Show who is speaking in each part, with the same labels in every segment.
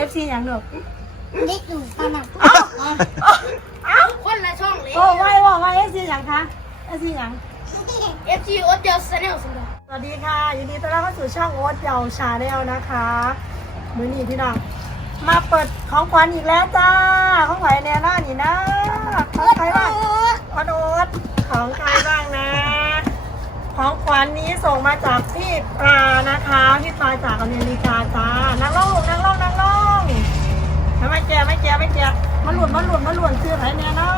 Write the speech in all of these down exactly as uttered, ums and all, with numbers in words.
Speaker 1: ฟซีอย่างหนู
Speaker 2: เด็กหนุ่มตาหนัก
Speaker 1: เอ้าเอ้า
Speaker 2: คนละช่องเลย
Speaker 1: โอ้ไม่บอกว่าเอฟซีอย่างคะเอฟซีอย่าง
Speaker 2: เอฟซีโอ๊ตเดียวชาแนลสุดยอด
Speaker 1: สวัสดีค่ะยินดีต้อนรับเข้าสู่ช่องโอ๊ตเยาชาแนลนะคะมื้อนี้พี่น้องมาเปิดของขวัญอีกแล้วจ้าของขวัญแน่น่านี่นะของใครบ้างของโอ๊ตของใครบ้างนะของขวัญนี้ส่งมาจากพี่ปลานะคะพี่ปลาจากอเมริกาจ้านั่งลงนั่งลงนั่งลงไม่แก่ไม่แก่ไม่แก่มาหลุดมาหลุดมาหลุดซื้อไหนแน่น่า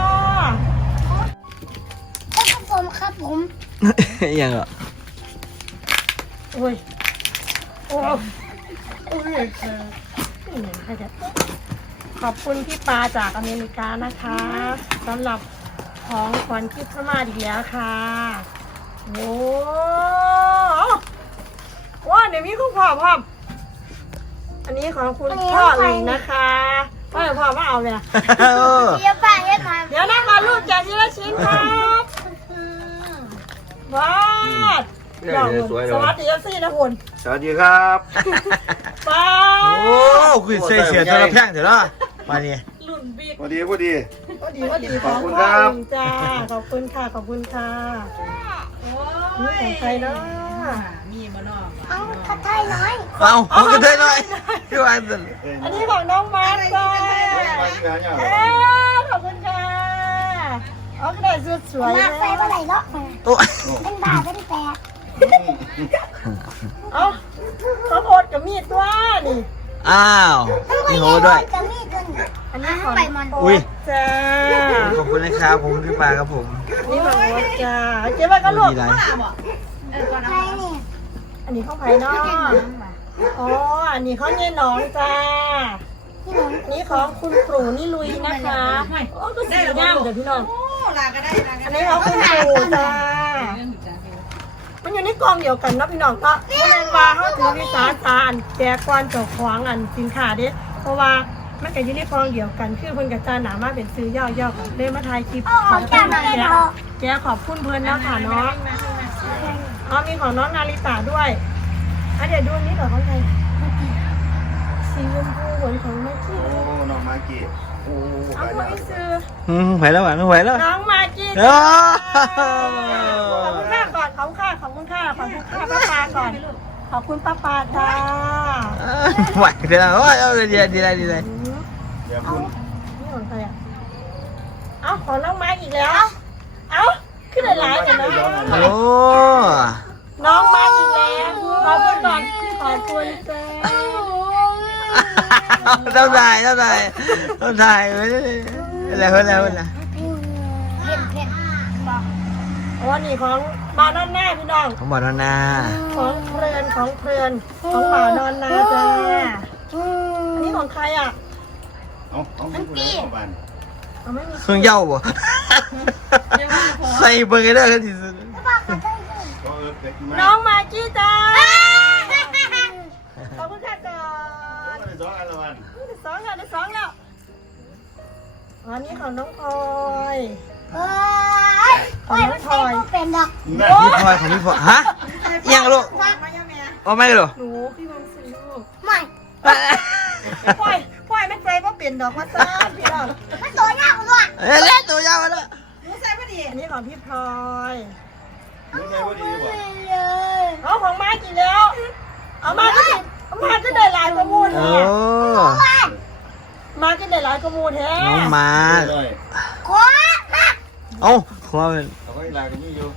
Speaker 2: ครับผมครับผม
Speaker 3: ยังเหรอ
Speaker 1: โอ้ยโอ้ยโอ้ยเออไม่เหมือนใครจะขอบคุณพี่ปาจากอเมริกานะคะสำหรับของขวัญคริสต์มาสอีกแล้วค่ะโอ้ว้าเดี๋ยวมีคุณพ่อพ่ออันนี้ของคุณพ่อเองนะคะพ่อเดี๋ยวพ่อมาเอาเลย
Speaker 2: เดี๋ยวป้าเฮ็ดมา
Speaker 1: เดี๋ยวนั่งมาลูกแกะทีละชิ้นครับว้าดดอกหุ่นสวัสดีเอฟซีนะหุ่น
Speaker 4: สวัสดีครับ
Speaker 1: ป้า
Speaker 3: โอ้คือใส่เสียตัวละแพงเถอะเนาะมานี่
Speaker 1: ลุ่นบิ๊ก
Speaker 4: พอดีพอดี
Speaker 1: ก็ดีก็ดีข
Speaker 4: ข
Speaker 1: อ
Speaker 4: อ
Speaker 1: บบ
Speaker 4: คุ
Speaker 1: คุณ
Speaker 4: ณครับ
Speaker 1: จ้าขอบคุณค่ะขอบคุณค่ะนี่ของใครเนาะ
Speaker 2: เอากระไทยน้อย
Speaker 3: เอาเอากันได้หน่อยที่ว่าจะ
Speaker 1: อันนี้ของน้องมาร์คจ้า
Speaker 4: มาที่ร้านเนี่ย
Speaker 1: เอ้ยขอบคุณค่ะเอากระดาษสุดสวย
Speaker 2: มาใส่เมื่อไหร่เลาะมา
Speaker 3: โอ้ย
Speaker 2: เป็นบาเป็นแปด
Speaker 1: เอาข้าวโพดกับมีดตัวนี่
Speaker 3: อ้าวมีโหด้วย
Speaker 2: จะมีเกิน
Speaker 1: อันนี้ของ
Speaker 2: ไปมัน
Speaker 1: โอ๊ตจ้า
Speaker 3: ขอบคุณนะครับผมพี่ปาครับผม
Speaker 1: นี่ของโอ๊ตจ้าเจ๊บ้านก็ลูก
Speaker 3: ดีไร
Speaker 2: ใครนี่
Speaker 1: อันนี้ข้าวไผ่เนาะอ๋ออันนี้ข้าวเงี้ยน้องจ้า
Speaker 2: พี่หนุ่ม
Speaker 1: อันนี้ของคุณปู่นี่ลุยนะคะโอ้ก็สีงามเดี๋ยวพี่น้อง
Speaker 5: ลาก็ได้ลาก็
Speaker 1: อัน
Speaker 5: ได้
Speaker 1: นี้ของคุณปู่จ้า มันอยู่ในกล่องเดียวกันเนาะพี่น้องก็เพราะนั้นว่าเขาถือวิสาสะอันแจกก่อนเจ้าของอันสินค้าเด้เพราะว่ามันก็อยู่ในกล่องเดียวกันคือเพิ่นกับจาหนามาเป็นซื้อย่อย่อๆเลยมาถ่ายคลิปขอบคุณแกแกขอบคุณเพิ่นแล้วค่ะเนาะอ๋อมีของน้องนาริตาด้วยอ่ะเดี๋ยวดูนี่ก่อนของใครสีชมพูเหมือนของแม่กี้
Speaker 4: โอ้น้องมาเกี้โอ้
Speaker 1: เอาไว้ซื้อ
Speaker 3: อืมไหวแล้วไหวแล้วไหวแล้ว
Speaker 1: น้องมากี้
Speaker 3: โอ้
Speaker 1: ขอบคุณค่าก่อนขอบคุณค่าขอบคุณค่าขอบคุณค่าป้าปาก่อนขอบคุณป้าปาจ้า
Speaker 3: ไหวเดี๋ยวโอ้ยเอาดีดีไรดีไร
Speaker 4: เดี๋ยวคุณ
Speaker 1: นี่ของใครอ่ะเอ้าของน้องไม้อีกแล้ว เอ้าขึ้นหลายๆกันนะ
Speaker 3: โอ้
Speaker 1: น้องไม้อีกแล้วขอบคุณก่อนขอบคุณจ้า
Speaker 3: เท่าไหร่เท่าไหร่เท่าไหร่เฮ้ยแล้วแล้วแล้ว
Speaker 2: เพ่นเพ่นบอก
Speaker 1: อ๋อนี่ของบ่าวนอนหน้าพี่น้อง
Speaker 3: ผมบอกแล้วนะ
Speaker 1: ของเพลินของเพลินของบ่าวนอนนาจ้าอันนี้ของใครอ่ะ
Speaker 4: เอาเอาคุณเลยเข้าบ้าน
Speaker 1: เอาไม่มี
Speaker 3: เครื่องเย้าบ่ใส่เบอร์เกอร์กันที่สุด
Speaker 2: บอกกระไทยน้อย
Speaker 4: ก็เออไปกิน
Speaker 1: น้องมากี้จ้าขอบคุณค่ะก่อน
Speaker 4: ได้สองอันละวัน
Speaker 1: ได้สองแล้วได้สองแล้วอันนี้ของน้องพลอย
Speaker 2: เฮ้ยโอ้ยมันใส่พวกเป็นดอก
Speaker 4: แม่
Speaker 3: พี่พลอยของพี่พลอยฮะยังลูก
Speaker 5: มายังไง
Speaker 3: เอาไม่หรอ
Speaker 1: หนูพี่มังซื้อลูก
Speaker 2: ไม่
Speaker 1: พลอยพลอยไม่ใจว่าเปลี่ยนดอกมาซ่าพี่น้อง
Speaker 2: มันตัวยากกว่า
Speaker 3: เอ้ยเล่นตัวยาวมาแล้ว
Speaker 5: หนูใส่พอดี
Speaker 1: อันนี้ของพี่พลอย
Speaker 4: ไม่ใช่พอดีบ่
Speaker 2: เลย
Speaker 1: เอาของมากี่แล้ว เอามาก็เอามาก็ได้หลายกระมูล
Speaker 3: โอ้
Speaker 1: แท้มาก็ได้หลายกระมูลแท้
Speaker 3: น้องมา
Speaker 4: เลย
Speaker 2: ขวามา
Speaker 3: เอ้าขอเป็น
Speaker 4: เอาไว้ลายกันนี่อยู่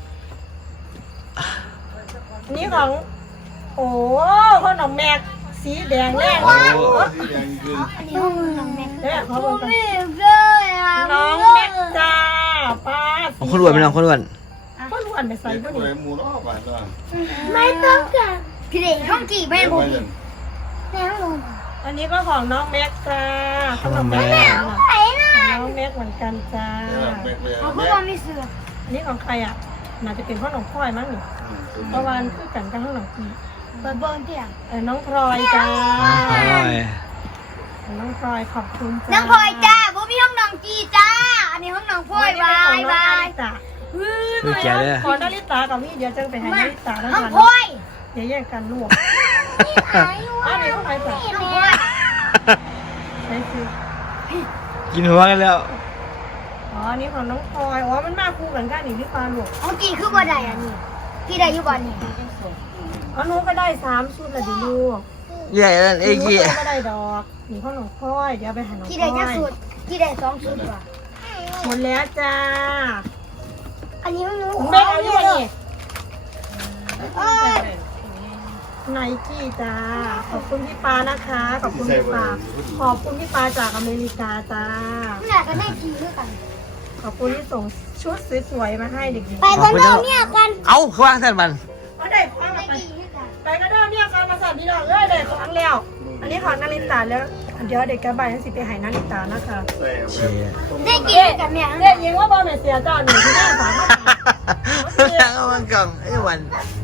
Speaker 1: อันนี้ของโอ้ของน้องแม็กสีแดงแน่
Speaker 4: โอ้สีแดงขึ้น
Speaker 2: อันนี้ห้องน้องแม่
Speaker 1: เนี่ยขอบอกกัน
Speaker 2: เลยอ่ะ
Speaker 1: น้องแม็กจ้าป้า
Speaker 3: ของคนรวยเป็นน้องคนรวย
Speaker 1: คนอ้วนไปใส่
Speaker 4: ใส่
Speaker 1: ก็
Speaker 4: ผู้
Speaker 1: ดี
Speaker 4: ใดหมูน้อบ้านเนาะ
Speaker 2: ไม่ต้องการพี่เด็กห้องกี่แม่
Speaker 4: เดี๋ยว
Speaker 2: บุ
Speaker 4: ไป
Speaker 2: ญ
Speaker 4: เลย
Speaker 2: แม่ห้องนอน
Speaker 1: อันนี้ก็ของน้องแม็กจ้าขนมแม็ก
Speaker 2: ไหนน่ะ
Speaker 1: น้องแม็กเหมือนกันจ้า
Speaker 4: เดี๋ยวแบกเลย
Speaker 2: เขา
Speaker 4: แม่
Speaker 2: พูดว่าไม่เสือ
Speaker 1: อันนี้ของใครอ่ะน่าจะเป็นข้าวหนมพลอยมั้งนี่ประวานคือกันกับข้าวหนมกี
Speaker 2: เบิร์เบิร์นเตี่ย
Speaker 1: เออน้องพลอยจ้า
Speaker 3: น้องพลอย
Speaker 1: น้องพลอยขอบคุณจ้า
Speaker 2: น้องพลอยจ้าบุมีห้องน้องจีจ้า อันนี้ห้องน้องพลอยบายบาย
Speaker 1: จ้า
Speaker 3: คือแกเลย
Speaker 1: ขอนาริตากับมี่เดี๋ยวจะไปให้นาริตาแล้ว
Speaker 2: ห้อง
Speaker 1: กัน
Speaker 2: พลอย
Speaker 1: อย่าแย่งกันลูก
Speaker 2: นี่อายุ
Speaker 1: อ้าวเดี๋ยวใครจ้า
Speaker 2: นี่แม่
Speaker 1: ใช่คือ
Speaker 3: กินหัวกันแล้ว
Speaker 1: อ๋ออันนี้ของน้องพลอยอ๋อมันมาคู่กันกันอีกที่ปลาหลวก
Speaker 2: ของจีคือบ่ได้อันนี้พี่ได้อยู่บ่นี่
Speaker 1: อ๋อหนูก็ได้สามชุดละดิลูก
Speaker 3: ใหญ่แล้วเอ้ย
Speaker 1: หนู
Speaker 3: กี้
Speaker 1: ก็ไม่ได้ดอกนี่ของน้องพลอยเดี๋ยวไปหาน้องพล
Speaker 2: พี่
Speaker 1: อย
Speaker 2: ได้จักสุดพี่ได้สองสุดว่ะ
Speaker 1: หมดแล้วจ้า
Speaker 2: อันนี้มันหนู
Speaker 1: เบ๊กเอาอยู่นี่
Speaker 2: เอ้ย
Speaker 1: ไนกี้จ้าขอบคุณพี่ปานะคะ ขอบคุณพี่ปาขอบคุณพี่ปาจากอเมริกาจ้า
Speaker 2: มันน่าก็ได้จีคือกัน
Speaker 1: ขอบคุณที่ส่งชุดสวยๆมาให้เด็ก
Speaker 2: ไปกันเด้อเนี่ยกัน
Speaker 3: เอ้าเขาวางท่านมัน
Speaker 1: ๆเอาได้ของ
Speaker 2: ได้
Speaker 1: ไป
Speaker 2: จีคือกัน
Speaker 1: ไปก็ได้เนี่ยการมาสั่นพี่น้องเอ้ยได้ของแล้ว อันนี้ของนาริตาแล้วเดี๋ยวเด็กกระบายทั้งสิไปให้นาริตานะคะ
Speaker 4: ใส่
Speaker 3: เชี่ย
Speaker 2: ได้จีคือกันเนี่ย
Speaker 1: เรียกยิงว่าบอลเมเสียจ้าหนึ่งที่แม่สามารถ
Speaker 3: เอามันกล่องไอ้วัน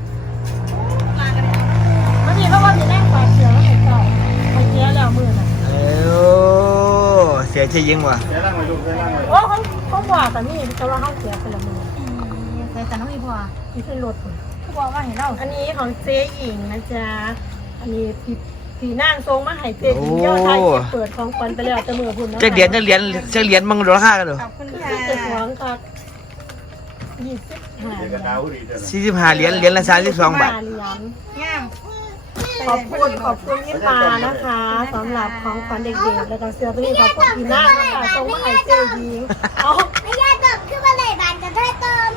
Speaker 1: มันมีเพราะว่ามีแรงฝากเสียแล้วเก่าเขาเสียแล้วมือน่ะ
Speaker 3: เอ้เสียใจยิงว่ะ
Speaker 4: ใส่ล่างไว้ลูกใส่ล่างไว้
Speaker 1: โอ้เขาเขาบอกแต่นี่เขาว่าเขาเสียไปละมือ
Speaker 2: ใส่แต่น้องอีพอ
Speaker 1: ที่ขึ้นรถ
Speaker 2: เขาบอกว่าเห็นเรา
Speaker 1: อันนี้ของเจ๊หญิงนะจ๊ะอันนี้ผีผีนางทรงมาให้เจ๊หญิงยอดไทยเปิดของควันไปแล้วจะมือพุ่นนะ
Speaker 3: จะเหรียญจะเหรียญจะเหรียญมึงราคากันเหรอ
Speaker 5: ขอบคุณ
Speaker 1: คือ
Speaker 5: ค่ะ
Speaker 1: เจ็ดหัวค่ะยี่สิบห้า
Speaker 4: เดี๋ยวกระดาวดีเด้อ
Speaker 3: สี่สิบห้าเหรียญเหรียญละสามสิบสองบาท
Speaker 1: เหรียญ
Speaker 5: งาม
Speaker 1: ขอบคุณขอบคุณพี่ปานะคะสำหรับของขวัญเด็กๆแล้วก็เสื้อตัวนี้ขอบคุณพี่นานะคะทรงมาให้เจ๊หญิงเอา
Speaker 2: ไม่ยากเติมคือว่าไหนบานจะได้เติม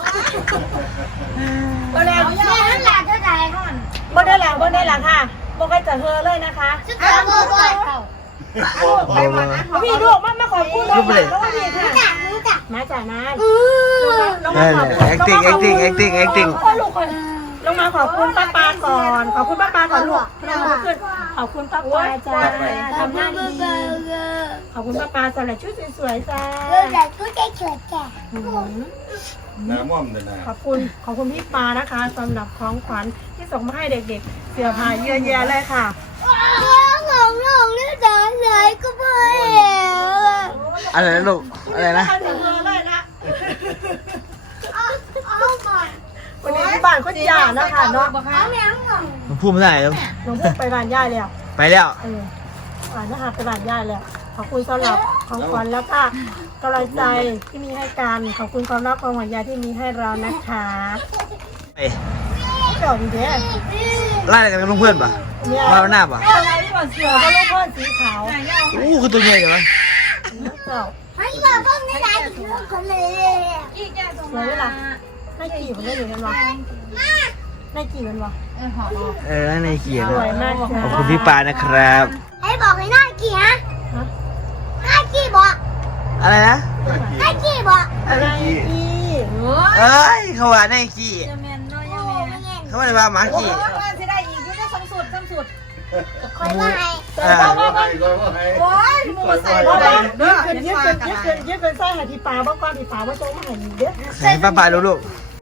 Speaker 1: บ่แล้ว
Speaker 2: แม่ทั้งหลานเท่าไหร่ก่อน
Speaker 1: บ่ได้แล้วบ่ได้แล้วค่ะบ่ใครจะเฮอเลยนะคะ
Speaker 2: ชุดเติมบ่บ่เก่า
Speaker 5: ไปหมดนะ
Speaker 1: พี่ลูกมามาขอบคุณด้วยแล้วก็มีค่ะ
Speaker 2: จักรู้จัก
Speaker 1: มาจากนั้น
Speaker 2: อือ
Speaker 1: ลงมาขอบคุณ
Speaker 3: acting acting acting acting
Speaker 1: โอ้ลูกคนลงมาขอบคุณป้าปาก่อน ขอบคุณป้าปาก่อนลูกลงมาขึ้นขอบคุณป้าปาจ้าทำหน้าดีขอบคุณป้าปาสำหรับชุดสวยๆจ้า
Speaker 2: เออแต่กูจะเฉิดแก่
Speaker 4: น้ำม่อมเด้อนะ
Speaker 1: ขอบคุณขอบคุณพี่ปานะคะสำหรับของขวัญที่ส่งมาให้เด็กๆ เสื้อผ้าเยอะแยะเลยค่ะ
Speaker 2: งงงงนี่เดินเลยก็ไม่
Speaker 3: อะไรนะลูกอะไรนะ
Speaker 1: ถึงเลยนะ
Speaker 2: เอาเอาก่อน
Speaker 1: วันนี้ที่บ้านก็จ่านะคะเนาะ
Speaker 2: เอาแม่งง
Speaker 3: มึงพูดไม่ได้แล้ว
Speaker 1: หนูพูดไปบ้านย่าแล้ว
Speaker 3: ไปแล้ว
Speaker 1: เอออ่านนะคะไปบ้านย่าแล้ว ขอบคุณสำหรับของขวัญแล้วก็กำลังใจที่มีให้กัน ขอบคุณความรักความห่วงใยที่มีให้เรานะคะ
Speaker 3: ไป
Speaker 1: เจ้าดีเด้อ
Speaker 3: ไล่อะไรกันกับเพื่อนป่ะ
Speaker 1: เนี่ย
Speaker 3: มาหน้าป่ะ
Speaker 1: อะไรที่บอกเสือก็ลูกพ่อสีขาว
Speaker 3: อู้คือตัวใหญ่เหรอ
Speaker 1: เจ้า
Speaker 2: ให้บอกพวกนี้ได้ถึงคนเลย
Speaker 5: อีกแก่ตรง
Speaker 1: สวยเวลาไม่กี่มันได้อยู่กันวะไม่กี่มันวะ
Speaker 5: เออหอม
Speaker 3: เออในเกียร์
Speaker 1: สวยมากจ้า
Speaker 3: ขอบคุณพี่ปานะครับ
Speaker 2: ให้บอกให้หน้ากี่ฮะหน้ากี่บอก
Speaker 3: อะไรนะ
Speaker 2: หน้ากี่บอก
Speaker 1: อะไรกี่
Speaker 3: เอ้ยเขาว่าในขี้
Speaker 5: เจแมนน้อยยังแมน
Speaker 3: เขาไม่ได้ว่าหมา
Speaker 5: โอ้
Speaker 3: ขี้
Speaker 5: ยจะได้อีกยุทธสมสุดสมสุด
Speaker 2: คอยว่าให้
Speaker 1: แต่ว่าว่าว่า
Speaker 5: โอ้ยมูใส่
Speaker 1: ว่า
Speaker 5: บ่ได้
Speaker 1: ว่า
Speaker 5: เด้อ
Speaker 1: ยืดยืดเป็นยืดเป็นยืดเป็นไส้หาที่ปลาบ้างก้อนที่ปลาบ้างโจ้มาหันเด้อ
Speaker 3: ให้ป้าปาดูลูก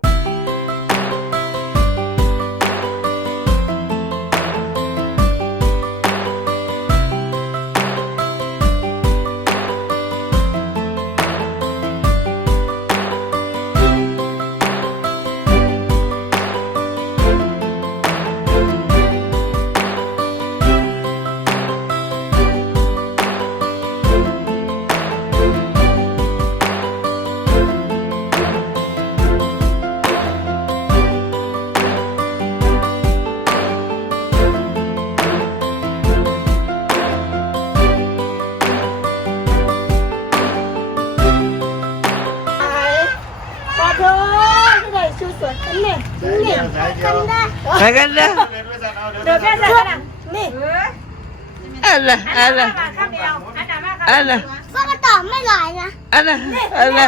Speaker 1: ปลาเธอที่ไหนชูสวยนี่นี่
Speaker 3: ไปกันนะ
Speaker 1: เดี๋ยวแค่ใส่กันนี่
Speaker 3: อะไรอะไร
Speaker 1: มาข้ามเดียวอันไหนมาครับ
Speaker 3: อะไร
Speaker 2: ก็มาตอบไม่หลายนะ
Speaker 3: อะไรอะไร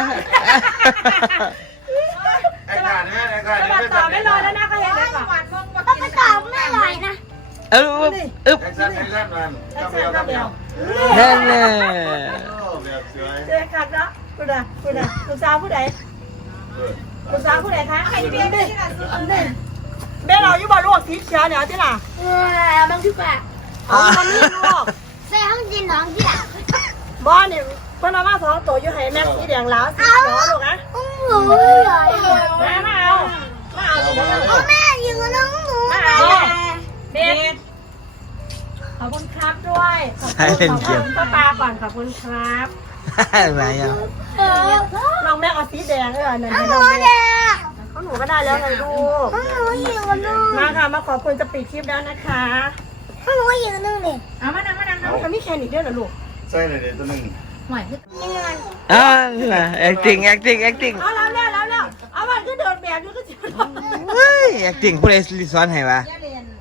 Speaker 4: ไอ้การนี่ไอ้การ
Speaker 1: จะ
Speaker 4: นี่
Speaker 1: มา
Speaker 4: ไม่
Speaker 1: ต่อ
Speaker 4: ทำ
Speaker 1: ไม่รอแล้วนะเขาเห็นได้ก่อน
Speaker 2: ก็มาตอบไม่หลายนะ
Speaker 3: เอออึ๊บ
Speaker 4: แอคชั่นแอคชั่นมัน
Speaker 1: แอ
Speaker 4: กั
Speaker 1: ค
Speaker 4: บเดี
Speaker 1: ชั่
Speaker 4: ยวน กับ
Speaker 1: เดี
Speaker 4: เดี
Speaker 1: ย
Speaker 4: ยว
Speaker 1: ว
Speaker 4: แบบสวย
Speaker 1: เจ๊ครับเนาะคุณอะคุณอะคุณสาวผู้ใดคุณสาวผู้ใดคะไอ้เบี้ยนี่นี่เบี้ยเราอยู่บ่ลวกสีเขียวเนี่ยที่ล่ะ
Speaker 2: เออมันคือแบบ
Speaker 1: อ๋อมันนี่ลวก
Speaker 2: ใส่ห้องกินน้องที่ละ
Speaker 1: บ้านนี่เพิ่นเอามาสองตัวอยู่ให้แม่สีแดงแล้วสีเขียวลูกนะ
Speaker 2: อุ้งหมูเลย
Speaker 1: มามาเอามาเอาดิ
Speaker 2: เอาแม่ยิงกับน้องหมู
Speaker 1: มา
Speaker 2: ไป
Speaker 1: เอา
Speaker 2: เลย
Speaker 1: เด็กขอบคุณครับด้วยขอบ
Speaker 3: ใช่
Speaker 1: คุณ
Speaker 3: เล่น
Speaker 1: ขอบ
Speaker 3: เกม
Speaker 1: คุณป้าปาก่อนขอบคุณครับ
Speaker 3: มาอ่ะ
Speaker 1: น้องแม่เอาสีแดงเออนั่นให้น้องแม่เขาหนูก็ได้แล้วไงลูก
Speaker 2: หนูหิวนึง
Speaker 1: มาค่ะมาขอบคุณจะปิดคลิปแล้วนะคะ
Speaker 2: หนูหิวนึงดิ
Speaker 5: เอามานั่งมานั่ง
Speaker 1: เอามีแค่นี้ด้วยเหรอลูก
Speaker 4: ใส่เลยเดี๋ยวตัวหนึง
Speaker 5: หน่อยพี่
Speaker 3: อ่านี่นะ acting acting acting
Speaker 1: เอาแล้วแล้วแล้วแล้วเอามันก็เดินแบบนี้ก็จะ
Speaker 3: เฮ้ย acting ผู้ใดสอนให้วะ
Speaker 5: ย่าเรียน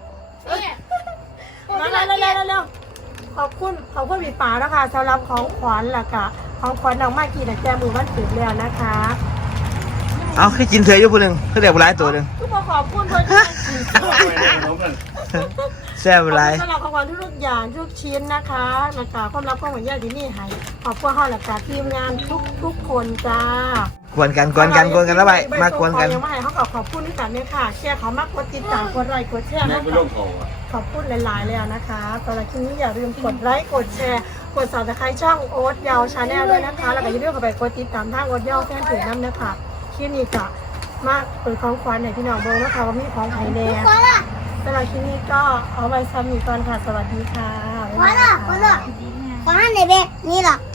Speaker 1: มาแล้วแล้วแล้วแล้วขอบคุณขอบคุณพี่ป๋านะคะสำหรับของขวัญล่ะค่ะของขวัญน้องมากกี้นะแจมือวันถึงแล้วนะคะ
Speaker 3: เอาแค่กินเถอะอยู่ผู้หนึงเพื่อเดี๋ยวหลายตัวหนึง
Speaker 1: ทุกคนขอบคุณเพื่อนที่กิน
Speaker 4: เอาไปในขนมนั่น
Speaker 3: แซ่บหลาย
Speaker 1: สำหรับของขวัญทุกอย่างทุกชิ้นนะคะแล้วก็ความรักความหวังยาที่นี่ให้ขอบคุณห้องหลักการทีมงานทุกทุกคนจ้าก
Speaker 3: วนกันกวนกันกวนกันแล้วไปมากวนกัน
Speaker 1: ยังไม่ให้เขาขอขอบคุณด้วยกันเนี่ยค่ะแชร์เขามากกดติดตามกดไลค์กดแชร์
Speaker 4: แม่
Speaker 1: นะ
Speaker 4: ไป
Speaker 1: คะ
Speaker 4: ลงเขาอ่ะ
Speaker 1: ขอบคุณหลายๆแล้วนะคะสำหรับคลิปนี้อย่าลืมกดไลค์กดแชร์กด ซับสไครบ์ช่องโอ๊ตยาวชาแนลด้วยนะคะแล้วก็อย่าลืมเข้าไปกดติดตามทางโอ๊ตยาวแฟนเพจน้ำนะคะคลิปนี้ก็มากเป็นของขวัญในพี่น้องเบงนะคะว่ามีของไผ่แดงสำหรับคลิปนี้ก็เอาไว้ซ้ำอีกก่อนค่ะสวัสดีค่ะ
Speaker 2: ขอละขอละขอให้ในเด็กนี่หรอ